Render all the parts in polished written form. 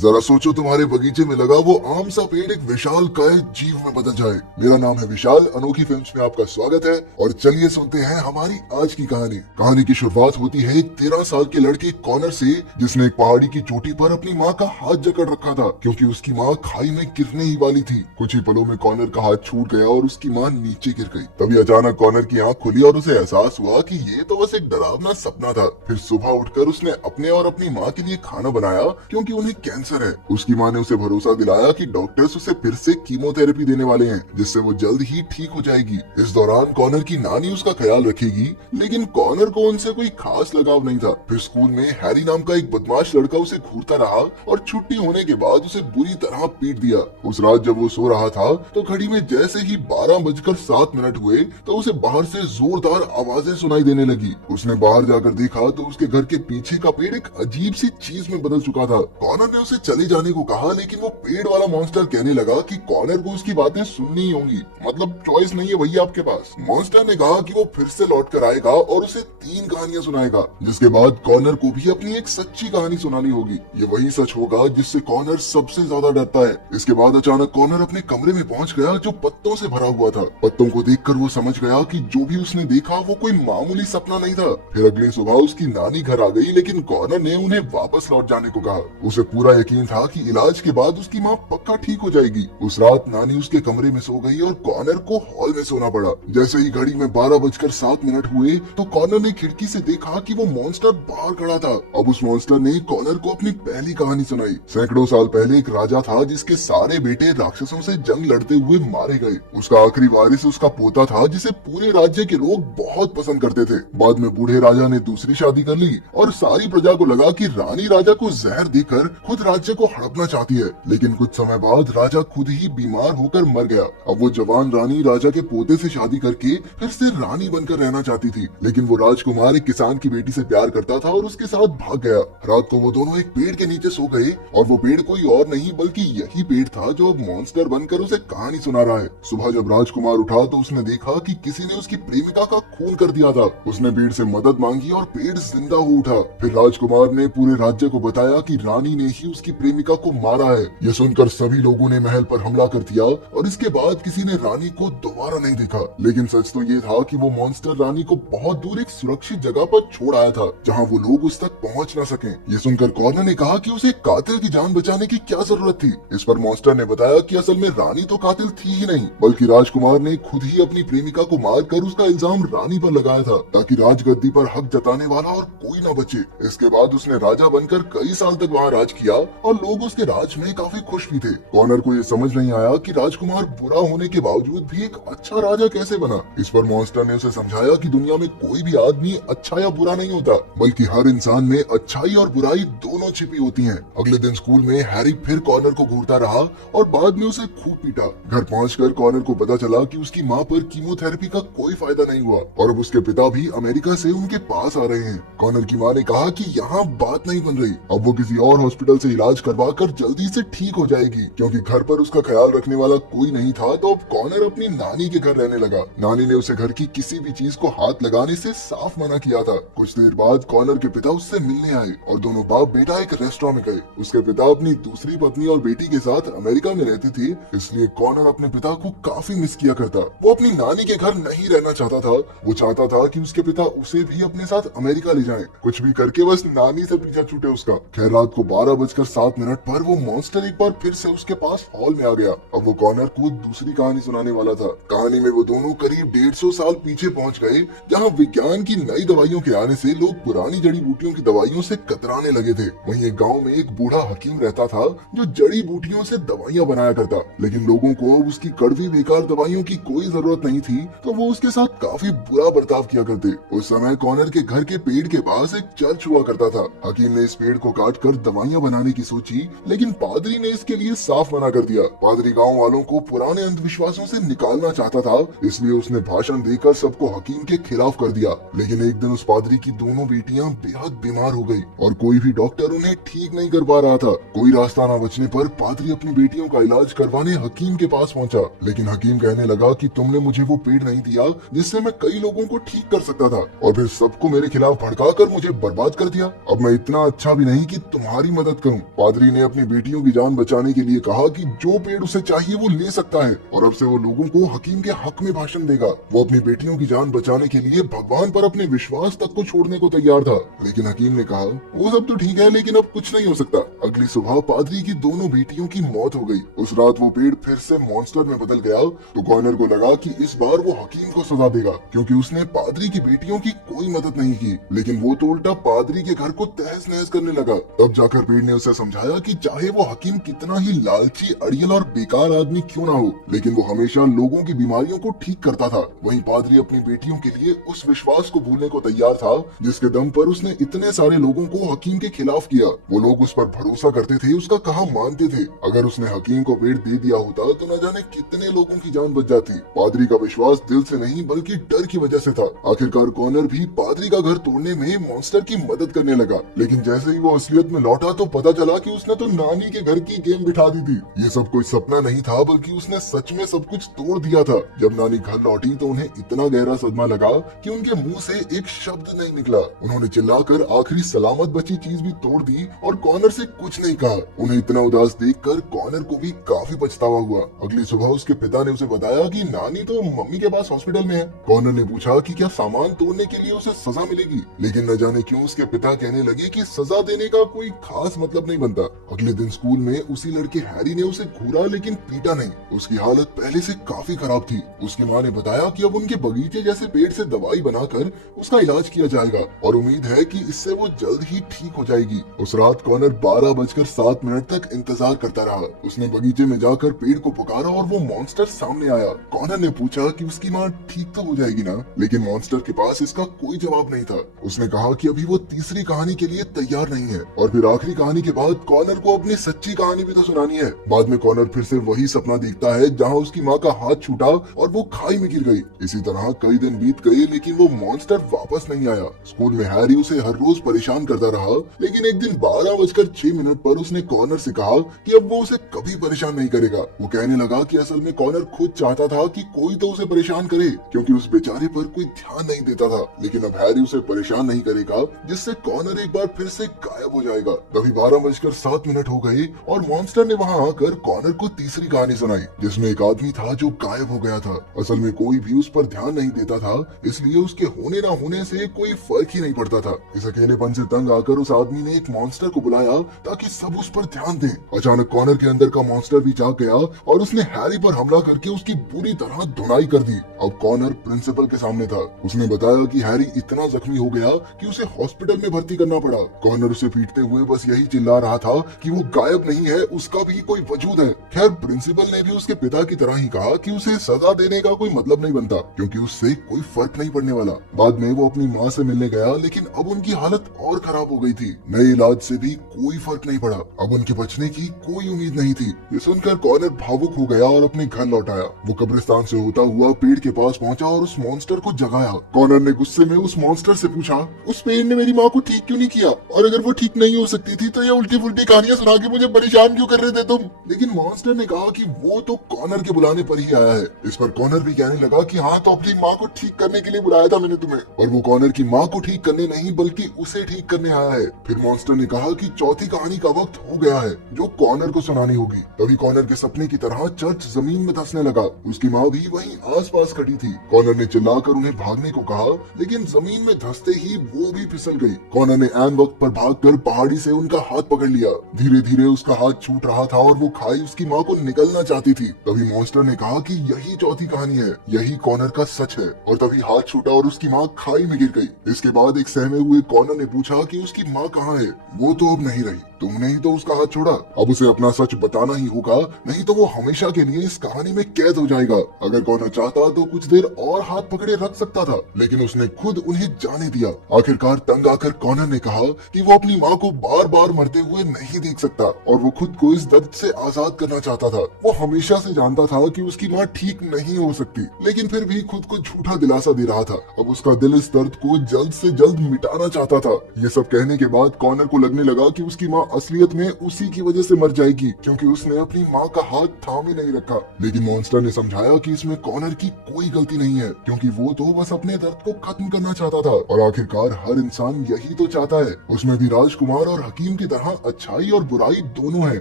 जरा सोचो तुम्हारे बगीचे में लगा वो आम सा पेड़ एक विशाल काय जीव में बदल जाए। मेरा नाम है विशाल, अनोखी फिल्म्स में आपका स्वागत है और चलिए सुनते हैं हमारी आज की कहानी। कहानी की शुरुआत होती है एक 13 साल के लड़के कॉनर से, जिसने एक पहाड़ी की चोटी पर अपनी माँ का हाथ जकड़ रखा था क्योंकि उसकी माँ खाई में गिरने ही वाली थी। कुछ ही पलों में कॉनर का हाथ छूट गया और उसकी माँ नीचे गिर गई। तभी अचानक कॉनर की आंख खुली और उसे एहसास हुआ कि ये तो बस एक डरावना सपना था। फिर सुबह उठकर उसने अपने और अपनी माँ के लिए खाना बनाया क्योंकि उन्हें कैंसर है। उसकी माँ ने उसे भरोसा दिलाया कि डॉक्टर्स उसे फिर से कीमोथेरेपी देने वाले हैं, जिससे वो जल्द ही ठीक हो जाएगी। इस दौरान कॉनर की नानी उसका ख्याल रखेगी, लेकिन कॉनर को उनसे कोई खास लगाव नहीं था। फिर स्कूल में हैरी नाम का एक बदमाश लड़का उसे घूरता रहा और छुट्टी होने के बाद उसे बुरी तरह पीट दिया। उस रात जब वो सो रहा था तो घड़ी में जैसे ही 12:07 हुए तो उसे बाहर से जोरदार आवाजें सुनाई देने लगी। उसने बाहर जाकर देखा तो उसके घर के पीछे का पेड़ एक अजीब सी चीज में बदल चुका था। कॉनर ने उसे चले जाने को कहा, लेकिन वो पेड़ वाला मॉन्स्टर कहने लगा कि कॉनर को उसकी बातें सुननी ही होंगी, मतलब चॉइस नहीं है भैया आपके पास। मॉन्स्टर ने कहा कि वो फिर से लौट कर आएगा और उसे 3 कहानियां सुनाएगा, जिसके बाद कॉनर को भी अपनी एक सच्ची कहानी सुनानी होगी। ये वही सच होगा जिससे कॉनर सबसे ज्यादा डरता है। इसके बाद अचानक कॉनर अपने कमरे में पहुंच गया जो पत्तों से भरा हुआ था। पत्तों को देखकर वो समझ गया कि जो भी उसने देखा वो कोई मामूली सपना नहीं था। फिर अगली सुबह उसकी नानी घर आ गई, लेकिन कॉनर ने उन्हें वापस लौट जाने को कहा। उसे पूरा यकीन था कि इलाज के बाद उसकी माँ पक्का ठीक हो जाएगी। उस रात नानी उसके कमरे में सो गई और कॉनर को हॉल में सोना पड़ा। जैसे ही घड़ी में 12:07 हुए तो कॉनर ने खिड़की से देखा कि वो मॉन्स्टर बाहर खड़ा था। अब उस मॉन्स्टर ने कॉनर को अपनी पहली कहानी सुनाई। सैकड़ों साल पहले एक राजा था जिसके सारे बेटे राक्षसों से जंग लड़ते हुए मारे गए। उसका आखिरी वारिस उसका पोता था जिसे पूरे राज्य के लोग बहुत पसंद करते थे। बाद में बूढ़े राजा ने दूसरी शादी कर ली और सारी प्रजा को लगा कि रानी राजा को जहर देकर खुद राज्य को हड़पना चाहती है। लेकिन कुछ समय बाद राजा खुद ही बीमार होकर मर गया। अब वो जवान रानी राजा के पोते से शादी करके फिर से रानी बनकर रहना चाहती थी, लेकिन वो राजकुमार एक किसान की बेटी से प्यार करता था और उसके साथ भाग गया। रात को वो दोनों एक पेड़ के नीचे सो गए और वो पेड़ कोई और नहीं बल्कि यही पेड़ था जो अब मॉन्स्टर बनकर उसे कहानी सुना रहा है। सुबह जब राजकुमार उठा तो उसने देखा कि किसी ने उसकी प्रेमिका का खून कर दिया था। उसने पेड़ से मदद मांगी और पेड़ जिंदा हो उठा। फिर राजकुमार ने पूरे राज्य को बताया कि रानी ने ही उसकी प्रेमिका को मारा है। यह सुनकर सभी लोगों ने महल पर हमला कर दिया और इसके बाद किसी ने रानी को दोबारा नहीं देखा। लेकिन सच तो ये था कि वो मॉन्स्टर रानी को बहुत दूर एक सुरक्षित जगह पर छोड़ आया था जहाँ वो लोग उस तक पहुँच न सके। ये सुनकर कॉर्नर ने कहा कि उसे कातिल की जान बचाने की क्या जरूरत थी। इस पर मॉन्स्टर ने बताया कि असल में रानी तो कातिल थी ही नहीं, बल्कि राजकुमार ने खुद ही अपनी प्रेमिका को मारकर उसका इल्जाम रानी पर लगाया था ताकि राजगद्दी पर हक जताने वाला और कोई न बचे। इसके बाद उसने राजा बनकर कई साल तक वहाँ राज किया और लोग उसके राज में काफी खुश भी थे। कॉनर को ये समझ नहीं आया कि राजकुमार बुरा होने के बावजूद भी एक अच्छा राजा कैसे बना। इस पर मॉन्स्टर ने उसे समझाया कि दुनिया में कोई भी आदमी अच्छा या बुरा नहीं होता, बल्कि हर इंसान में अच्छाई और बुराई दोनों छिपी होती हैं। अगले दिन स्कूल में हैरी फिर कॉनर को घूरता रहा और बाद में उसे खूब पीटा। घर पहुंचकर कॉनर को पता चला कि उसकी माँ पर कीमोथेरेपी का कोई फायदा नहीं हुआ और अब उसके पिता भी अमेरिका से उनके पास आ रहे हैं। कॉनर की माँ ने कहा कि यहाँ बात नहीं बन रही, अब वो किसी और हॉस्पिटल से इलाज करवा कर जल्दी से ठीक हो जाएगी, क्योंकि घर पर उसका ख्याल रखने वाला कोई नहीं था। तो अब कॉनर अपनी नानी के घर रहने लगा। नानी ने उसे घर की किसी भी चीज को हाथ लगाने से साफ मना किया था। कुछ देर बाद कॉनर के पिता उससे मिलने आए और दोनों बाप बेटा एक रेस्टोरेंट में गए। उसके पिता अपनी दूसरी पत्नी और बेटी के साथ अमेरिका में रहते थे, इसलिए कॉनर अपने पिता को काफी मिस किया करता। वो अपनी नानी के घर नहीं रहना चाहता था। वो चाहता था कि उसके पिता उसे भी अपने साथ अमेरिका ले जाएं, कुछ भी करके बस नानी से पीछा छूटे उसका। खैर रात को 12:07 पर वो मॉन्स्टर एक बार फिर से उसके पास हॉल में आ गया। अब वो कॉनर को दूसरी कहानी सुनाने वाला था। कहानी में वो दोनों करीब 150 साल पीछे पहुंच गए, जहाँ विज्ञान की नई दवाइयों के आने से लोग पुरानी जड़ी बूटियों की दवाइयों से कतराने लगे थे। वहीं एक गाँव में एक बूढ़ा हकीम रहता था जो जड़ी बूटियों से दवाइयाँ बनाया करता, लेकिन लोगों को उसकी कड़वी बेकार दवाइयों की कोई जरूरत नहीं थी, तो वो उसके साथ काफी बुरा बर्ताव किया करते। उस समय कॉनर के घर के पेड़ के पास एक चर्च हुआ करता था। हकीम ने इस पेड़ को काट कर दवाइयाँ बनाने की सोची, लेकिन पादरी ने इसके लिए साफ मना कर दिया। पादरी गाँव वालों को पुराने अंधविश्वासों से निकालना चाहता था, इसलिए उसने भाषण देकर सबको हकीम के खिलाफ कर दिया। लेकिन एक दिन उस पादरी की दोनों बेटियां बेहद बीमार हो गई और कोई भी डॉक्टर उन्हें ठीक नहीं कर पा रहा था। कोई रास्ता न बचने पर पादरी अपनी बेटियों का इलाज करवाने हकीम के पास पहुंचा, लेकिन हकीम कहने लगा कि तुमने मुझे वो पेड़ नहीं दिया जिससे मैं कई लोगों को ठीक कर सकता था, और फिर सबको मेरे खिलाफ भड़का कर मुझे बर्बाद कर दिया। अब मैं इतना अच्छा भी नहीं कि तुम्हारी मदद करूं। पादरी ने अपनी बेटियों की जान बचाने के लिए कहा कि जो पेड़ उसे चाहिए वो ले सकता है और अब से वो लोगों को हकीम के हक में भाषण देगा। वो अपनी बेटियों की जान बचाने के लिए भगवान पर अपने विश्वास तक को छोड़ने को तैयार था, लेकिन हकीम ने कहा वो सब तो ठीक है लेकिन अब कुछ नहीं हो सकता। अगली सुबह पादरी की दोनों बेटियों की मौत हो गई। उस रात वो पेड़ फिर से मॉन्स्टर में बदल गया तो कॉनर को लगा कि इस बार वो हकीम को सजा देगा, क्योंकि उसने पादरी की बेटियों की कोई मदद नहीं की। लेकिन वो तो उल्टा पादरी के घर को तहस नहस करने लगा। तब जाकर पेड़ ने उसे समझाया कि चाहे वो हकीम कितना ही लालची, अड़ियल और बेकार आदमी क्यों ना हो, लेकिन वो हमेशा लोगों की बीमारियों को ठीक करता था। वहीं पादरी अपनी बेटियों के लिए उस विश्वास को भूलने को तैयार था जिसके दम पर उसने इतने सारे लोगों को हकीम के खिलाफ किया। वो लोग उस पर भरोसा करते थे, उसका कहा मानते थे। अगर उसने हकीम को पेड़ दे दिया होता तो न जाने कितने लोगों की जान बच जाती। पादरी का विश्वास दिल से नहीं बल्कि डर की वजह से था। आखिरकार कॉनर भी पादरी का घर तोड़ने में मॉन्स्टर की मदद करने लगा, लेकिन जैसे ही वो असलियत में लौटा तो पता चला कि उसने तो नानी के घर की गेम बिठा दी थी। ये सब कोई सपना नहीं था बल्कि उसने सच में सब कुछ तोड़ दिया था। जब नानी घर लौटी तो उन्हें इतना गहरा सदमा लगा कि उनके मुंह से एक शब्द नहीं निकला। उन्होंने चिल्लाकर आखिरी सलामत बची चीज भी तोड़ दी और कॉनर से कुछ नहीं कहा। उन्हें इतना उदास देखकर कॉनर को भी काफी पछतावा हुआ। अगली सुबह उसके पिता ने उसे बताया कि नानी तो मम्मी के पास हॉस्पिटल में है। कॉनर ने पूछा कि क्या सामान तोड़ने के लिए उसे सजा मिलेगी, लेकिन न जाने क्यों उसके पिता कहने लगे कि सजा देने का कोई खास मतलब नहीं बनता। अगले दिन स्कूल में उसी लड़के हैरी ने उसे घूरा लेकिन पीटा नहीं। उसकी हालत पहले से काफी खराब थी। उसकी माँ ने बताया कि अब उनके बगीचे जैसे पेड़ से दवाई बनाकर उसका इलाज किया जाएगा और उम्मीद है कि इससे वो जल्द ही ठीक हो जाएगी। उस रात कॉनर 12:07 तक इंतजार करता रहा। उसने बगीचे में जाकर पेड़ को पुकारा और वो मॉन्स्टर सामने आया। कॉनर ने पूछा कि उसकी माँ ठीक तो हो जाएगी ना, लेकिन मॉन्स्टर के पास इसका कोई जवाब नहीं था। उसने कहा कि अभी वो तीसरी कहानी के लिए तैयार नहीं है और फिर आखिरी कहानी के बाद कॉनर को अपनी सच्ची कहानी भी तो सुनानी है। बाद में कॉनर फिर से वही सपना देखता है जहाँ उसकी माँ का हाथ छूटा और वो खाई में गिर गई। इसी तरह कई दिन बीत गए लेकिन वो मॉन्स्टर वापस नहीं आया। स्कूल में हैरी उसे हर रोज परेशान करता रहा, लेकिन एक दिन 12:06 पर उसने कॉनर से कहा कि अब वो उसे कभी परेशान नहीं करेगा। वो कहने लगा कि असल में कॉनर खुद चाहता था कि कोई तो उसे परेशान करे, क्योंकि उस बेचारे पर कोई ध्यान नहीं देता था। लेकिन अब हैरी उसे परेशान नहीं करेगा, जिससे कॉनर एक बार फिर से गायब हो जाएगा। तभी 12:07 हो गए और मॉन्स्टर ने वहाँ आकर कॉनर को तीसरी कहानी सुनाई, जिसमें एक आदमी था जो गायब हो गया था। असल में कोई भी उस पर ध्यान नहीं देता था, इसलिए उसके होने ना होने से कोई फर्क ही नहीं पड़ता था। इस अकेलेपन से तंग आकर उस आदमी ने एक मॉन्स्टर को बुलाया ताकि सब उस पर ध्यान दें। अचानक कॉनर के अंदर का मॉन्स्टर भी जाग गया और उसने हैरी पर हमला करके उसकी बुरी तरह धुनाई कर दी। अब कॉनर प्रिंसिपल के सामने था। उसने बताया कि हैरी इतना जख्मी हो गया कि उसे हॉस्पिटल में भर्ती करना पड़ा। कॉनर उसे पीटते हुए बस यही चिल्ला रहा था कि वो गायब नहीं है, उसका भी कोई वजूद है। खैर प्रिंसिपल ने भी उसके पिता की तरह ही कहा कि उसे सजा देने का कोई मतलब नहीं बनता, क्योंकि उससे कोई फर्क नहीं पड़ने वाला। बाद में वो अपनी माँ से मिलने गया, लेकिन अब उनकी हालत और खराब हो गई थी। नए इलाज से भी कोई फर्क नहीं पड़ा। अब उनके बचने की कोई उम्मीद नहीं थी। ये सुनकर कॉनर भावुक हो गया और अपने घर लौट आया। वो कब्रिस्तान से होता हुआ पेड़ के पास पहुंचा और उस मॉन्स्टर को जगाया। कॉनर ने गुस्से में उस मॉन्स्टर से पूछा, उस पेड़ ने मेरी माँ को ठीक क्यों नहीं किया, और अगर वो ठीक नहीं हो सकती थी तो ये उल्टी फुल्टी कहानियां सुना के मुझे परेशान क्यों कर रहे थे तुम। लेकिन मॉन्स्टर ने कहा कि वो तो कॉनर के बुलाने पर ही आया है। इस पर कॉनर भी कहने लगा कि हाँ तो अपनी माँ को ठीक करने के लिए बुलाया था मैंने तुम्हें, और वो कॉनर की माँ को ठीक करने नहीं बल्कि उसे ठीक करने आया है। फिर मॉन्स्टर ने कहा कि चौथी कहानी का वक्त हो गया है जो कॉनर को सुनानी होगी। तभी कॉनर के सपने की तरह चर्च जमीन में धंसने लगा। उसकी माँ भी वहीं आसपास खड़ी थी। कॉनर ने चिल्लाकर उन्हें भागने को कहा, लेकिन जमीन में धंसते ही वो भी फिसल गई। कॉनर ने ऐन वक्त पर भागकर पहाड़ी से उनका हाथ पकड़ लिया। धीरे धीरे उसका हाथ छूट रहा था और वो खाई उसकी माँ को निकलना चाहती थी। तभी मॉन्स्टर ने कहा कि यही चौथी कहानी है, यही कॉनर का सच है। और तभी हाथ छूटा और उसकी माँ खाई में गिर गई। इसके बाद एक सहमे हुए कॉनर ने पूछा कि उसकी माँ कहाँ है। वो तो अब नहीं रही, तुमने ही तो उसका हाथ छोड़ा। अब उसे अपना सच बताना ही होगा, नहीं तो वो हमेशा के लिए इस कहानी में कैद हो जाएगा। अगर कॉनर चाहता तो कुछ देर और हाथ पकड़े रख सकता था, लेकिन उसने खुद उन्हें जाने दिया। आखिरकार तंग आकर कॉनर ने कहा कि वो अपनी माँ को बार बार मरते हुए नहीं देख सकता और वो खुद को इस दर्द से आजाद करना चाहता था। वो हमेशा से जानता था कि उसकी माँ ठीक नहीं हो सकती, लेकिन फिर भी खुद को झूठा दिलासा दे रहा था। अब उसका दिल इस दर्द को जल्द से जल्द मिटाना चाहता था। ये सब कहने के बाद कॉनर को लगने लगा कि उसकी माँ असलियत में उसी की वजह से मर जाएगी क्योंकि उसने अपनी माँ का हाथ थामे नहीं रखा। लेकिन मॉन्स्टर ने समझाया कि इसमें कॉनर की कोई गलती नहीं है क्योंकि वो तो बस अपने दर्द को खत्म करना चाहता था और आखिरकार हर इंसान यही तो चाहता है। उसमें भी राजकुमार और हकीम की तरह अच्छाई और बुराई दोनों है।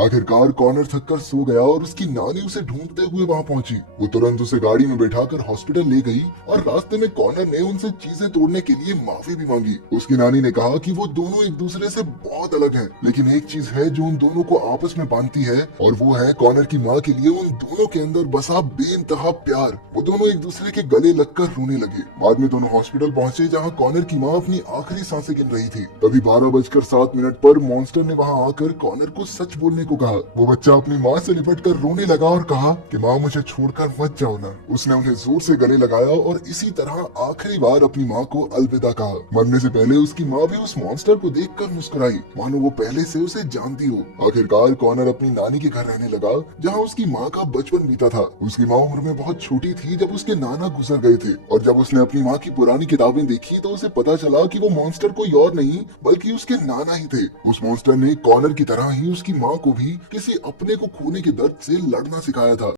आखिरकार कॉनर थककर सो गया और उसकी नानी उसे ढूंढते हुए वहाँ पहुंची। वो तुरंत उसे गाड़ी में बैठाकर हॉस्पिटल ले गई और रास्ते में कॉनर ने उनसे चीजें तोड़ने के लिए माफी भी मांगी। उसकी नानी ने कहा कि वो दोनों एक दूसरे से बहुत अलग हैं, लेकिन एक चीज है जो उन दोनों को आपस में बांधती है और वो है कॉनर की माँ के लिए उन दोनों के अंदर बसा बेइंतहा प्यार। वो दोनों एक दूसरे के गले लगकर रोने लगे। बाद में दोनों हॉस्पिटल पहुंचे जहाँ कॉनर की माँ अपनी आखिरी सांसें गिन रही थी। तभी 12:07 पर मॉन्स्टर ने वहाँ आकर कॉनर को सच बोलने को कहा। वो बच्चा अपनी माँ से लिपट कर रोने लगा और कहा कि माँ मुझे छोड़कर मत जाओ ना। उसने उन्हें जोर से गले लगाया और इसी तरह आखिरी बार अपनी माँ को अलविदा कहा। मरने से पहले उसकी माँ भी उस मॉन्स्टर को देखकर मुस्कुराई मानो वो पहले से उसे जानती हो। आखिरकार कॉनर अपनी नानी के घर रहने लगा जहाँ उसकी माँ का बचपन बीता था। उसकी माँ उम्र में बहुत छोटी थी जब उसके नाना गुजर गए थे और जब उसने अपनी माँ की पुरानी किताबें देखी तो उसे पता चला कि वो मॉन्स्टर कोई और नहीं बल्कि उसके नाना ही थे। उस मॉन्स्टर ने कॉनर की तरह ही उसकी माँ को भी किसी अपने को खोने के दर्द से लड़ना सिखाया था।